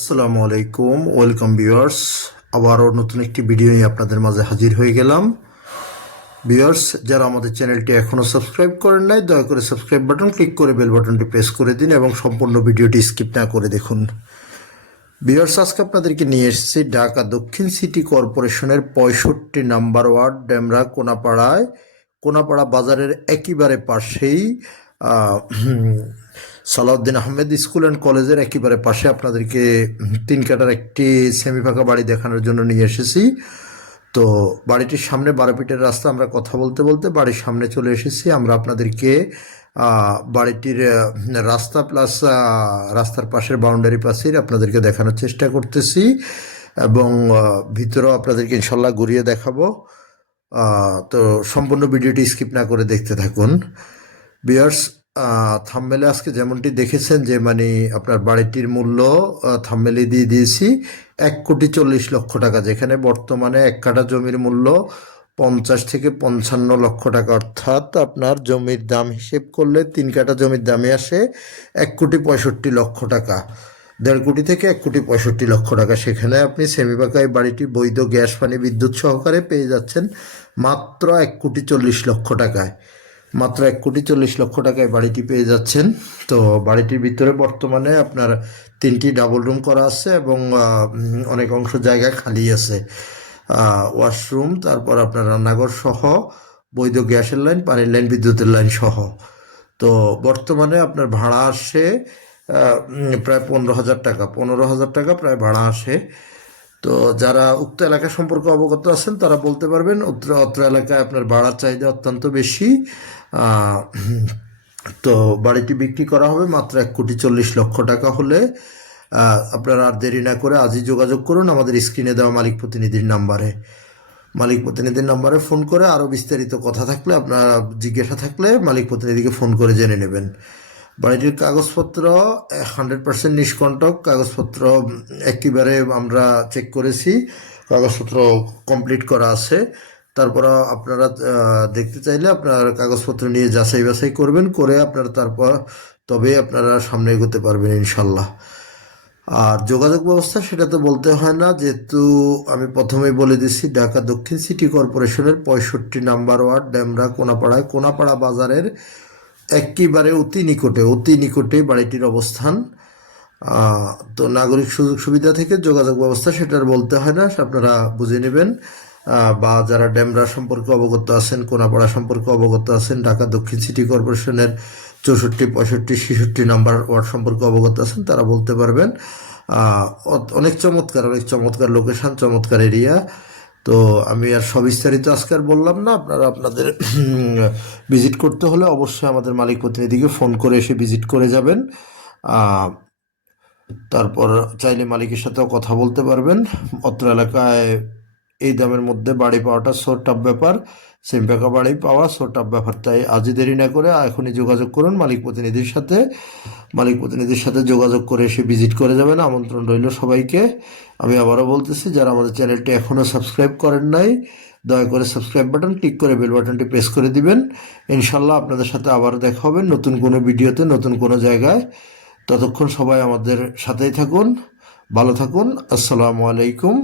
আসসালামু আলাইকুম, welcome viewers. আবারও নতুন একটি ভিডিও নিয়ে আপনাদের মাঝে হাজির হয়ে গেলাম। ভিউয়ার্স, যারা আমাদের চ্যানেলটি এখনও সাবস্ক্রাইব করেন নাই, দয়া করে সাবস্ক্রাইব বাটন ক্লিক করে বেল বাটনটি প্রেস করে দিন এবং সম্পূর্ণ ভিডিওটি স্কিপ না করে দেখুন। ভিউয়ার্স, আজকে আপনাদেরকে নিয়ে এসেছি ঢাকা দক্ষিণ সিটি কর্পোরেশনের 65 নম্বর ওয়ার্ড ডেমরা কোনাপাড়া বাজারের একেবারে পাশেই সালাউদ্দিন আহমেদ স্কুল অ্যান্ড কলেজের একেবারে পাশে আপনাদেরকে 3 কাঠার একটি সেমি ফাঁকা বাড়ি দেখানোর জন্য নিয়ে এসেছি। তো বাড়িটির সামনে 12 ফিটের রাস্তা। আমরা কথা বলতে বলতে বাড়ির সামনে চলে এসেছি। আমরা আপনাদেরকে বাড়িটির রাস্তা প্লাস রাস্তার পাশের বাউন্ডারি পাশেই আপনাদেরকে দেখানোর চেষ্টা করতেছি এবং ভিতরেও আপনাদেরকে ইনশাল্লাহ ঘুরিয়ে দেখাবো। তো সম্পূর্ণ ভিডিওটি স্কিপ না করে দেখতে থাকুন। ভিউয়ার্স, থাম্বনেলে আজকে যেমনটি দেখেছেন যে আপনার বাড়িটির মূল্য থাম্বনেলে দিয়ে দিয়েছি 1,40,00,000 টাকা, যেখানে বর্তমানে 1 কাঠা জমির মূল্য 50 থেকে 55 লক্ষ টাকা। অর্থাৎ আপনার জমির দাম হিসেব করলে 3 কাঠা জমির দামে আসে 1,65,00,000 টাকা। 1.5 কোটি থেকে 1,65,00,000 টাকা। সেখানে আপনি সেমি পাকা বাড়িটি বৈধ গ্যাস পানি বিদ্যুৎ সহকারে পেয়ে যাচ্ছেন মাত্র 1,40,00,000 টাকায়। মাত্র 1,40,00,000 টাকায় বাড়িটি পেয়ে যাচ্ছেন। তো বাড়িটির ভিতরে বর্তমানে আপনার 3টি ডাবল রুম করা আছে এবং অনেক অংশ জায়গা খালি আছে। ওয়াশরুম, তারপর আপনার রান্নাঘর সহ বৈধ গ্যাসের লাইন, পানির লাইন, বিদ্যুতের লাইন সহ। তো বর্তমানে আপনার ভাড়া আসে প্রায় 15,000 টাকা। 15,000 টাকা প্রায় ভাড়া আসে। তো যারা উক্ত এলাকা সম্পর্কে অবগত আছেন তারা বলতে পারবেন অত্র এলাকায় আপনার ভাড়ার চাহিদা অত্যন্ত বেশি। তো বাড়িটি বিক্রি করা হবে মাত্র 1,40,00,000 টাকা হলে। আপনারা আর দেরি না করে আজই যোগাযোগ করুন আমাদের স্ক্রিনে দেওয়া মালিক প্রতিনিধির নাম্বারে ফোন করে আরও বিস্তারিত কথা থাকলে, আপনার জিজ্ঞাসা থাকলে মালিক প্রতিনিধিকে ফোন করে জেনে নেবেন। বাড়িটির কাগজপত্র 100% নিষ্কণ্টক। কাগজপত্র একেবারে আমরা চেক করেছি, কাগজপত্র কমপ্লিট করা আছে। তারপর আপনারা দেখতে চাইলে আপনার কাগজপত্র নিয়ে যাচাই বাছাই করবেন, করে আপনারা তারপর তবে আপনারা সামনে এগোতে পারবেন ইনশাল্লাহ। আর যোগাযোগ ব্যবস্থা সেটা তো বলতে হয় না, যেহেতু আমি প্রথমেই বলে দিচ্ছি ঢাকা দক্ষিণ সিটি কর্পোরেশনের 65 নম্বর ওয়ার্ড ডেমরা কোনাপাড়া বাজারের একেবারে অতি নিকটে বাড়িটির অবস্থান। তো নাগরিক সুযোগ সুবিধা থেকে যোগাযোগ ব্যবস্থা সেটার বলতে হয় না, আপনারা বুঝে নেবেন। বা যারা ডেমরা সম্পর্কে অবগত আছেন, কোনাপাড়া সম্পর্কে অবগত আছেন, ঢাকা দক্ষিণ সিটি কর্পোরেশনের 64, 65, 66 নম্বর ওয়ার্ড সম্পর্কে অবগত আছেন, তারা বলতে পারবেন। অনেক চমৎকার লোকেশন, চমৎকার এরিয়া। তো আমি আর সবিস্তারিত আজকে আর বললাম না। আপনাদের ভিজিট করতে হলে অবশ্যই আমাদের মালিক প্রতিনিধিকে ফোন করে এসে ভিজিট করে যাবেন। তারপর চাইলে মালিকের সাথেও কথা বলতে পারবেন। অত্র এলাকায় এই দামের মধ্যে বাড়ি পাওয়াটা সো টাফ ব্যাপার, সেম পাকা বাড়ি পাওয়া সো টাফ ব্যাপার। তাই আজই দেরি না করে এখনই যোগাযোগ করুন মালিক প্রতিনিধির সাথে যোগাযোগ করে এসে ভিজিট করে যাবেন। আমন্ত্রণ রইল সবাইকে। আমি আবারও বলতেছি, যারা আমাদের চ্যানেলটি এখনও সাবস্ক্রাইব করেন নাই, দয়া করে সাবস্ক্রাইব বাটন ক্লিক করে বেল বাটনটি প্রেস করে দিবেন। ইনশাল্লাহ আপনাদের সাথে আবারও দেখা হবে নতুন কোনো ভিডিওতে, নতুন কোনো জায়গায়। ততক্ষণ সবাই আমাদের সাথেই থাকুন, ভালো থাকুন। আসসালামু আলাইকুম।